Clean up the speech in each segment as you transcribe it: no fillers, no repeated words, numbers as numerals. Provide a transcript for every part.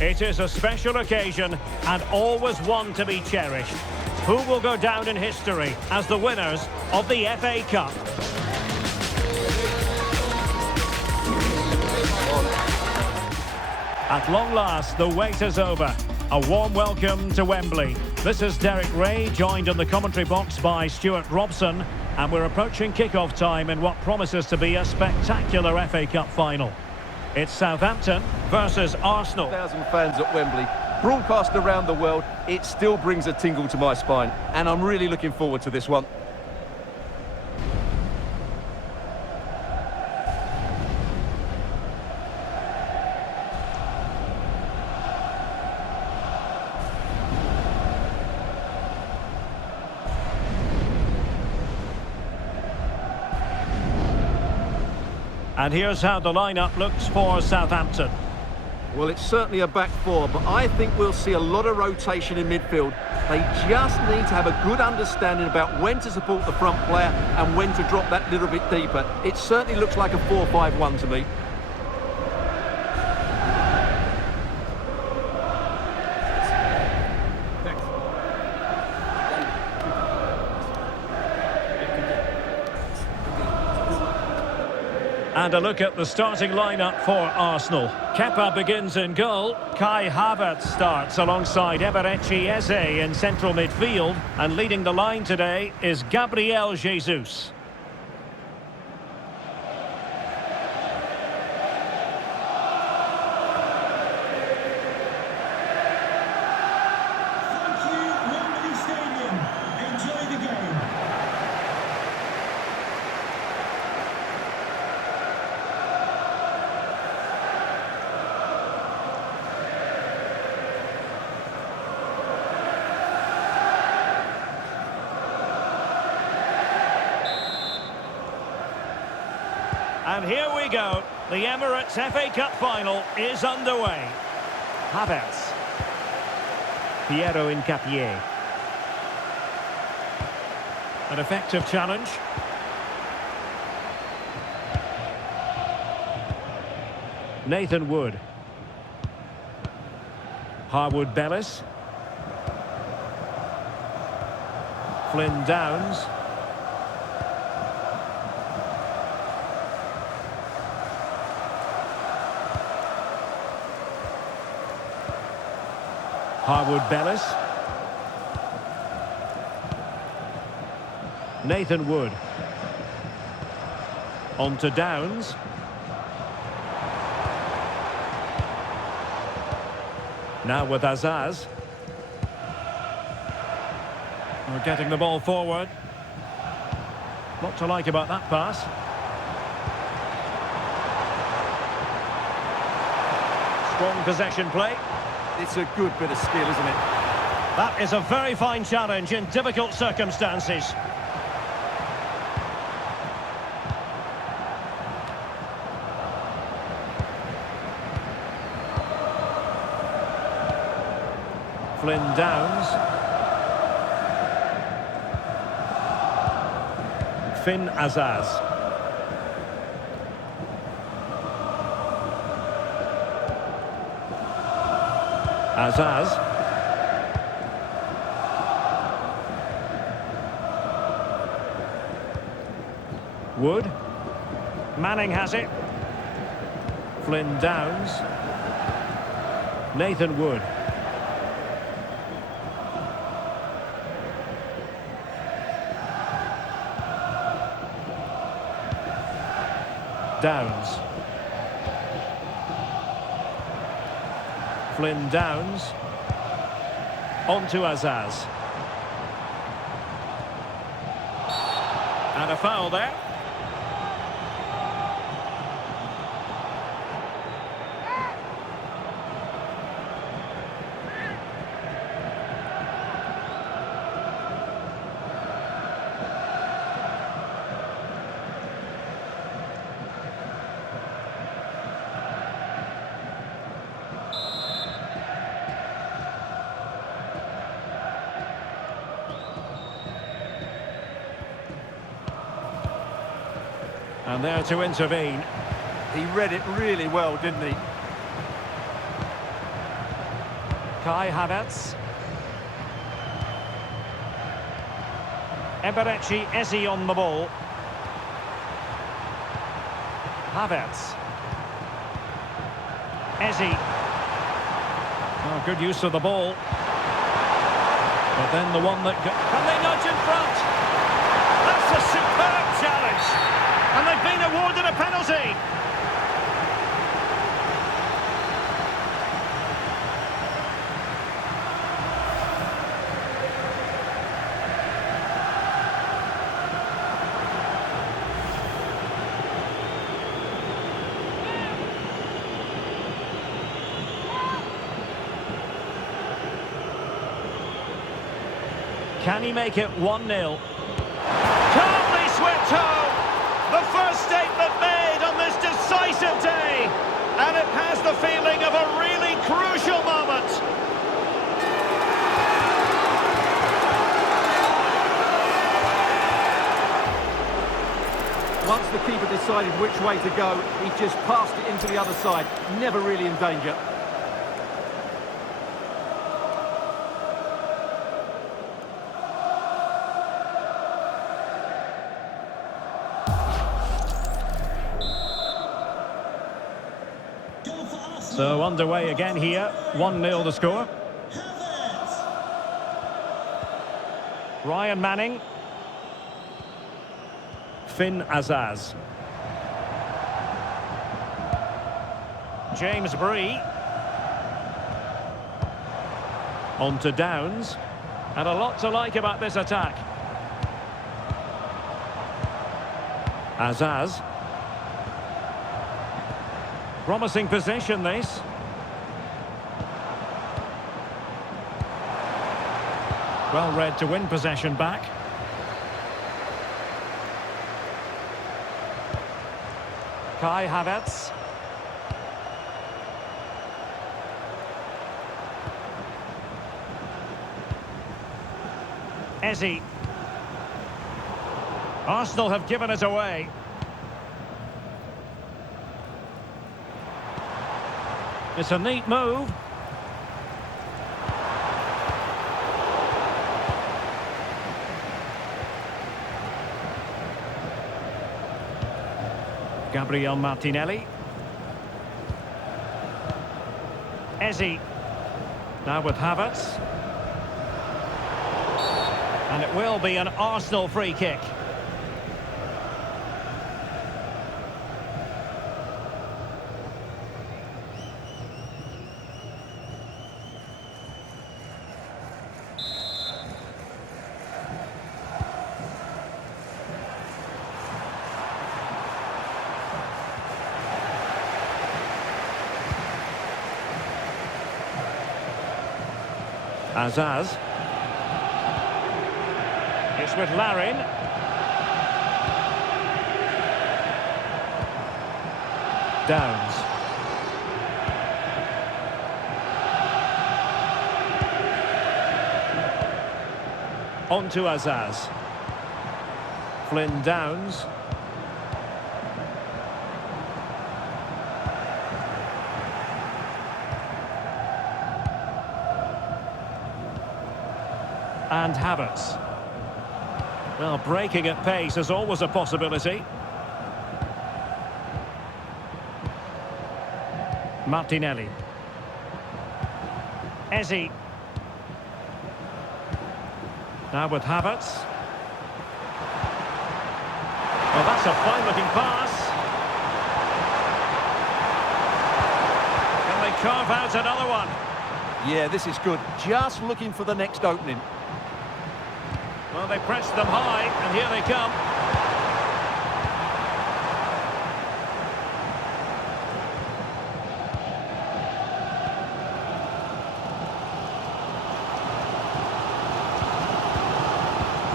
It is a special occasion and always one to be cherished. Who will go down in history as the winners of the FA Cup? At long last, the wait is over. A warm welcome to Wembley. This is Derek Ray, joined in the commentary box by Stuart Robson, and we're approaching kick-off time in what promises to be a spectacular FA Cup final. It's Southampton versus Arsenal. 1,000 fans at Wembley, broadcast around the world, it still brings a tingle to my spine, and I'm really looking forward to this one. And here's how the lineup looks for Southampton. Well, it's certainly a back four, but I think we'll see a lot of rotation in midfield. They just need to have a good understanding about when to support the front player and when to drop that little bit deeper. It certainly looks like a 4-5-1 to me. And a look at the starting lineup for Arsenal. Kepa begins in goal. Kai Havertz starts alongside Emirates FA in central midfield. And leading the line today is Gabriel Jesus. And here we go. The Emirates FA Cup final is underway. Havertz. Piero Incapié. An effective challenge. Nathan Wood. Harwood Bellis. Flynn Downs. Harwood Bellis. Nathan Wood. On to Downs. Now with Azaz. We're getting the ball forward. Lot to like about that pass. Strong possession play. It's a good bit of skill, isn't it? That is a very fine challenge in difficult circumstances. Flynn Downs. Finn Azaz. Azaz. Wood. Manning has it. Flynn Downs. Nathan Wood. Downs. Flynn Downs. On to Azaz. And a foul there. And there to intervene. He read it really well, didn't he? Kai Havertz. Emirates on the ball. Havertz. Eze. Oh, good use of the ball. But then the one that... Can they nudge in front? That's a superb challenge. And they've been awarded a penalty. Can he make it 1-0? Calmly swept home! The first statement made on this decisive day! And it has the feeling of a really crucial moment! Once the keeper decided which way to go, he just passed it into the other side, never really in danger. So underway again here, 1-0 the score. Ryan Manning. Finn Azaz. James Bree. On to Downs. And a lot to like about this attack. Azaz. Promising possession, this. Well read to win possession back. Kai Havertz. Eze. Arsenal have given it away. It's a neat move. Gabriel Martinelli. Eze. Now with Havertz. And it will be an Arsenal free kick. Azaz. It's with Larin. Downs. On to Azaz. Flynn Downs. And Havertz. Well, breaking at pace is always a possibility. Martinelli. Eze. Now with Havertz. Well, that's a fine-looking pass. Can they carve out another one? Yeah, this is good. Just looking for the next opening. Well, they pressed them high, and here they come.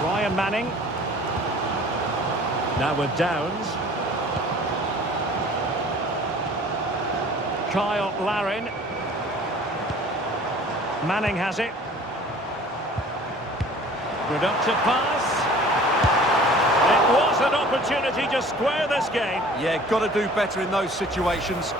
Ryan Manning. Now with Downs. Kyle Larin. Manning has it. Productive pass. It was an opportunity to square this game. Yeah, got to do better in those situations.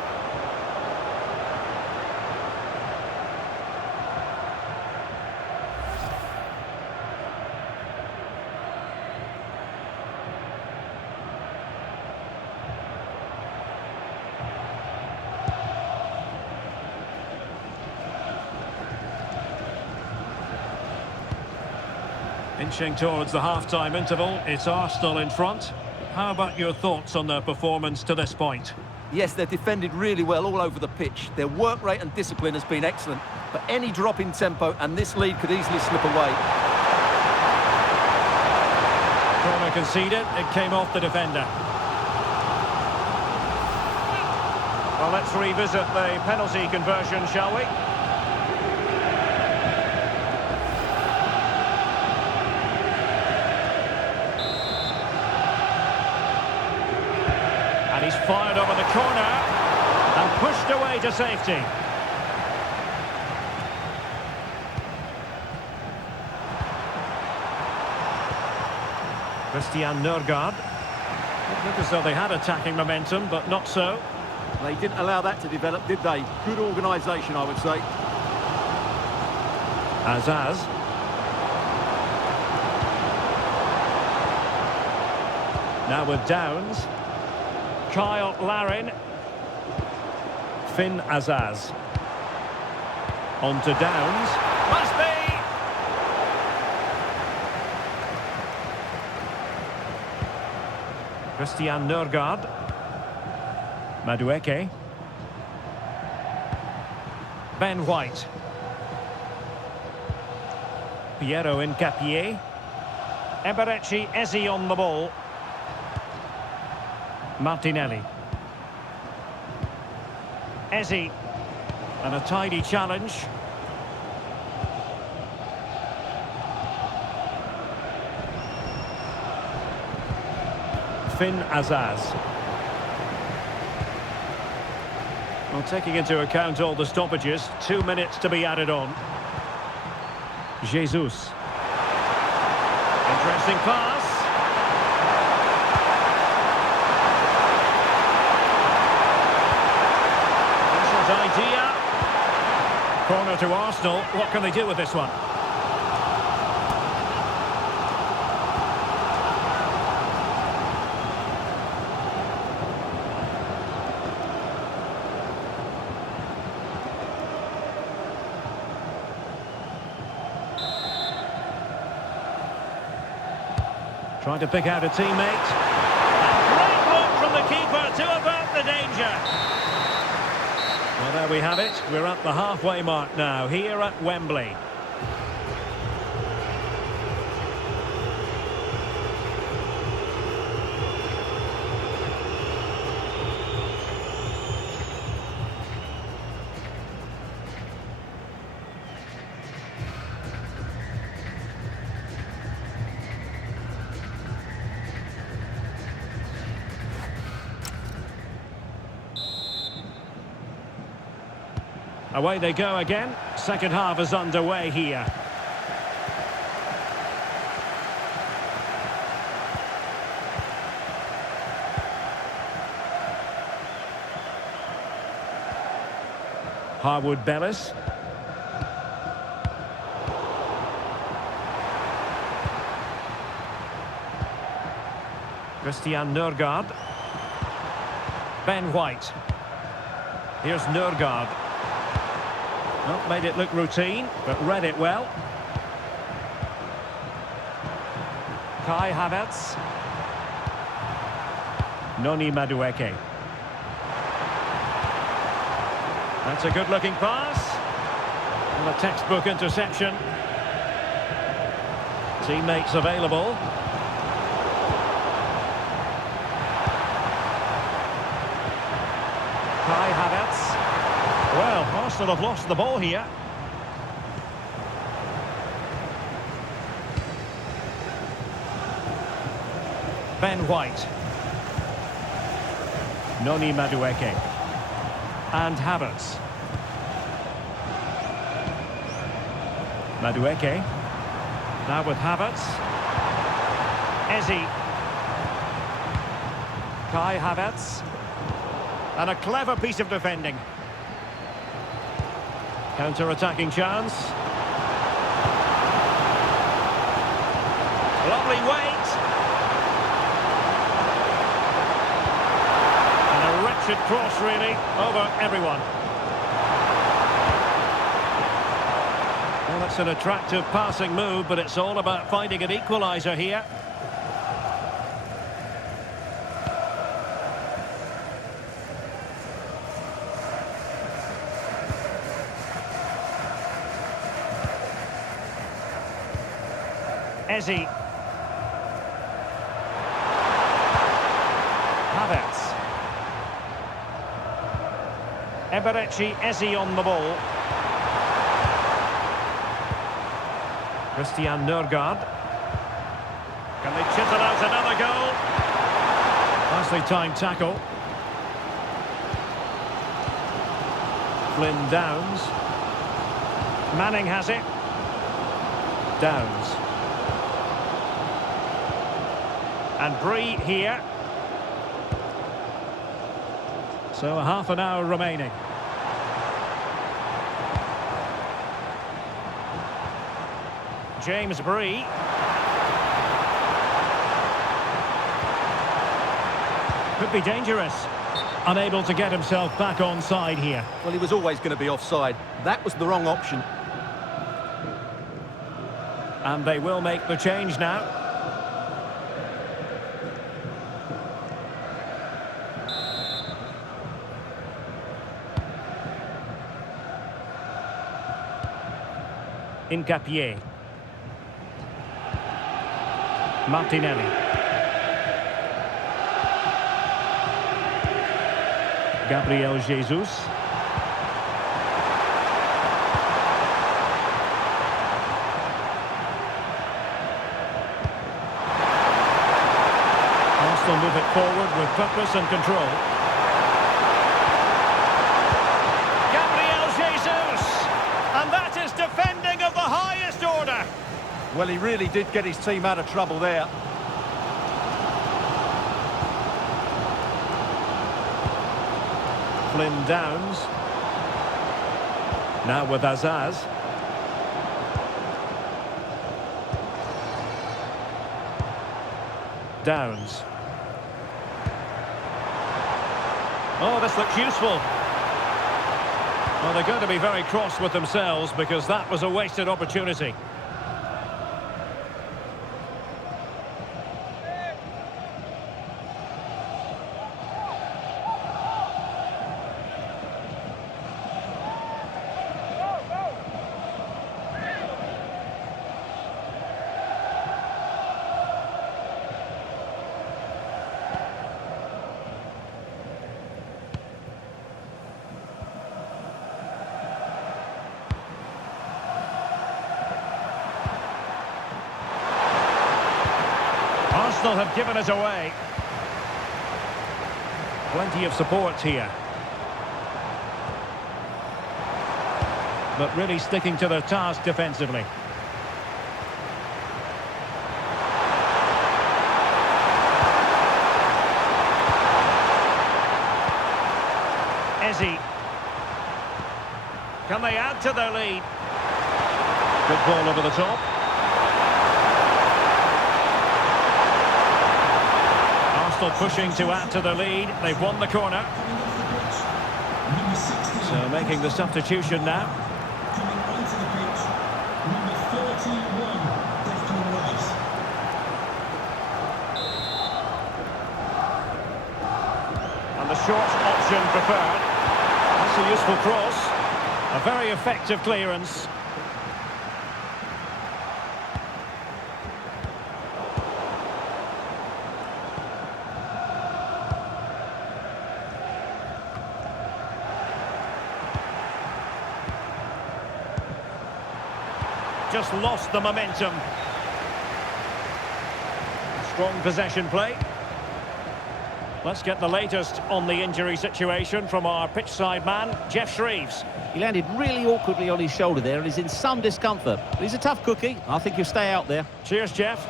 Inching towards the half-time interval, it's Arsenal in front. How about your thoughts on their performance to this point? Yes, they've defended really well all over the pitch. Their work rate and discipline has been excellent. But any drop in tempo and this lead could easily slip away. Corner conceded, it came off the defender. Well, let's revisit the penalty conversion, shall we? And he's fired over the corner and pushed away to safety. Christian Nørgaard. It looked as though they had attacking momentum, but not so. They didn't allow that to develop, did they? Good organisation, I would say. Azaz. Now with Downs. Kyle Larin. Finn Azaz. On to Downs. Must be! Christian Nørgaard. Madueke. Ben White. Piero Incapié. Eberechi Eze on the ball. Martinelli. Eze. And a tidy challenge. Finn Azaz. Well, taking into account all the stoppages, 2 minutes to be added on. Jesus. Interesting pass. Decent idea. Corner to Arsenal. What can they do with this one? Trying to pick out a teammate. Great block from the keeper to avert the danger. Well, there we have it. We're at the halfway mark now, here at Wembley. Away they go again. Second half is underway here. Harwood Bellis. Christian Nørgaard. Ben White. Here's Nørgaard. Well, made it look routine, but read it well. Kai Havertz. Noni Madueke. That's a good-looking pass. And a textbook interception. Teammates available. Kai Havertz. Well, Arsenal have lost the ball here. Ben White. Noni Madueke. And Havertz. Madueke. Now with Havertz. Eze. Kai Havertz. And a clever piece of defending. Counter-attacking chance. Lovely weight. And a wretched cross, really, over everyone. Well, it's an attractive passing move, but it's all about finding an equaliser here. Eze. Havertz. Emirates Eze on the ball. Christian Nørgaard. Can they chisel out another goal? Nicely timed tackle. Flynn Downs. Manning has it. Downs. And Bree here. So half an hour remaining. James Bree. Could be dangerous. Unable to get himself back on side here. Well, he was always going to be offside. That was the wrong option. And they will make the change now. Incapié. Martinelli. Gabriel Jesus. Arsenal move it forward with purpose and control. Gabriel Jesus! And that is defending of the highest order. Well, he really did get his team out of trouble there. Flynn Downs. Now with Azaz. Downs. Oh, this looks useful. Well, they're going to be very cross with themselves because that was a wasted opportunity. Arsenal have given it away. Plenty of support here. But really sticking to their task defensively. Eze. Can they add to their lead? Good ball over the top. Arsenal pushing to add to the lead. They've won the corner. So making the substitution now. Coming onto the pitch, number 31, Declan Rice. And the short option preferred. That's a useful cross. A very effective clearance. Just lost the momentum. Strong possession play. Let's get the latest on the injury situation from our pitchside man, Jeff Shreves. He landed really awkwardly on his shoulder there and is in some discomfort. But he's a tough cookie. I think he'll stay out there. Cheers, Jeff.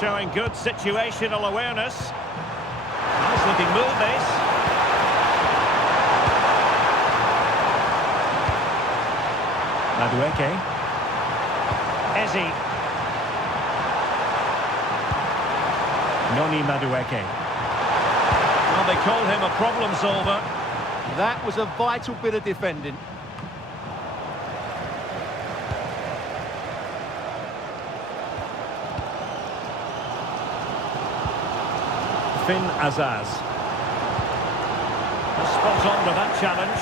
Showing good situational awareness. Nice looking move, this. Madueke. Eze. Noni Madueke. Well, they call him a problem solver. That was a vital bit of defending. Finn Azaz. Spot on with that challenge.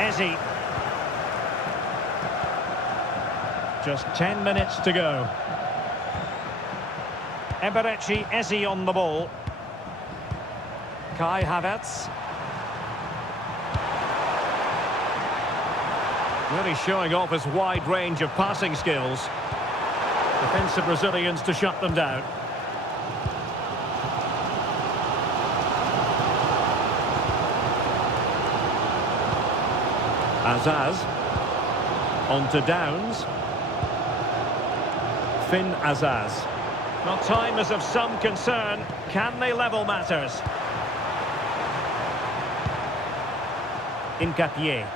Eze. Just 10 minutes to go. Emirates Eze on the ball. Kai Havertz. Really showing off his wide range of passing skills. Defensive Brazilians to shut them down. Azaz. On to Downs. Finn Azaz. Well, time is of some concern. Can they level matters? Incapié.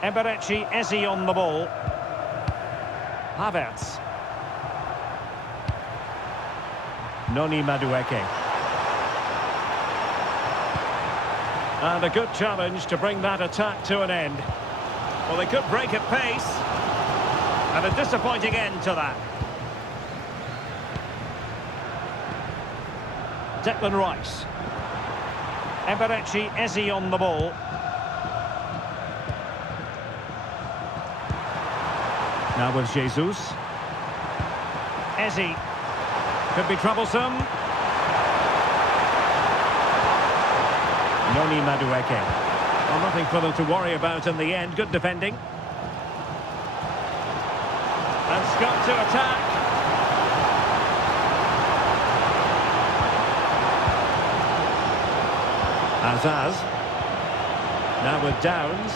Emirates Eze on the ball. Havertz. Noni Madueke. And a good challenge to bring that attack to an end. Well, they could break at pace. And a disappointing end to that. Declan Rice. Emirates Eze on the ball. Now with Jesus. Eze. Could be troublesome. Noni Madueke. Well, nothing for them to worry about in the end. Good defending. And Scott to attack. Azaz. Now with Downs.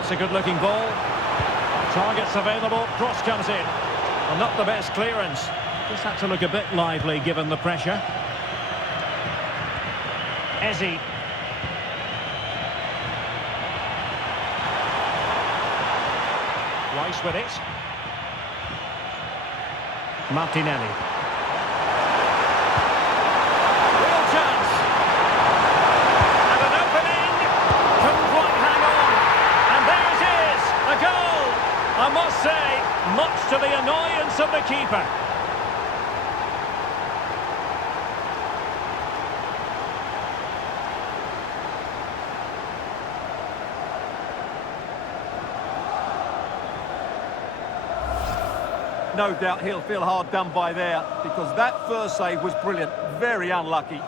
It's a good-looking ball. Targets available. Cross comes in. Well, not the best clearance. Just had to look a bit lively given the pressure. Eze. Rice with it. Martinelli. Real chance. And an opening. Couldn't quite hang on. And there it is. A goal. I must say, much to the annoyance of the keeper. No doubt he'll feel hard done by there, because that first save was brilliant. Very unlucky.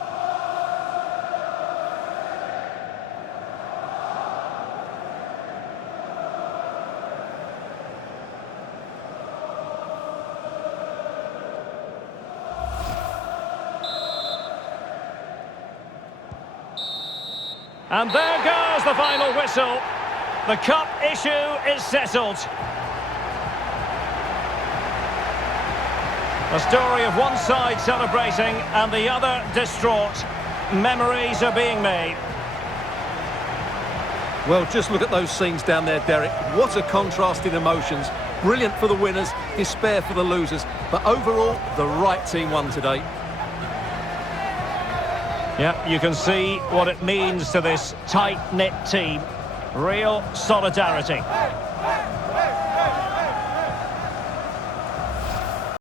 And there goes the final whistle. The cup issue is settled. A story of one side celebrating and the other distraught. Memories are being made. Well, just look at those scenes down there, Derek. What a contrast in emotions. Brilliant for the winners, despair for the losers. But overall, the right team won today. Yeah, you can see what it means to this tight-knit team. Real solidarity.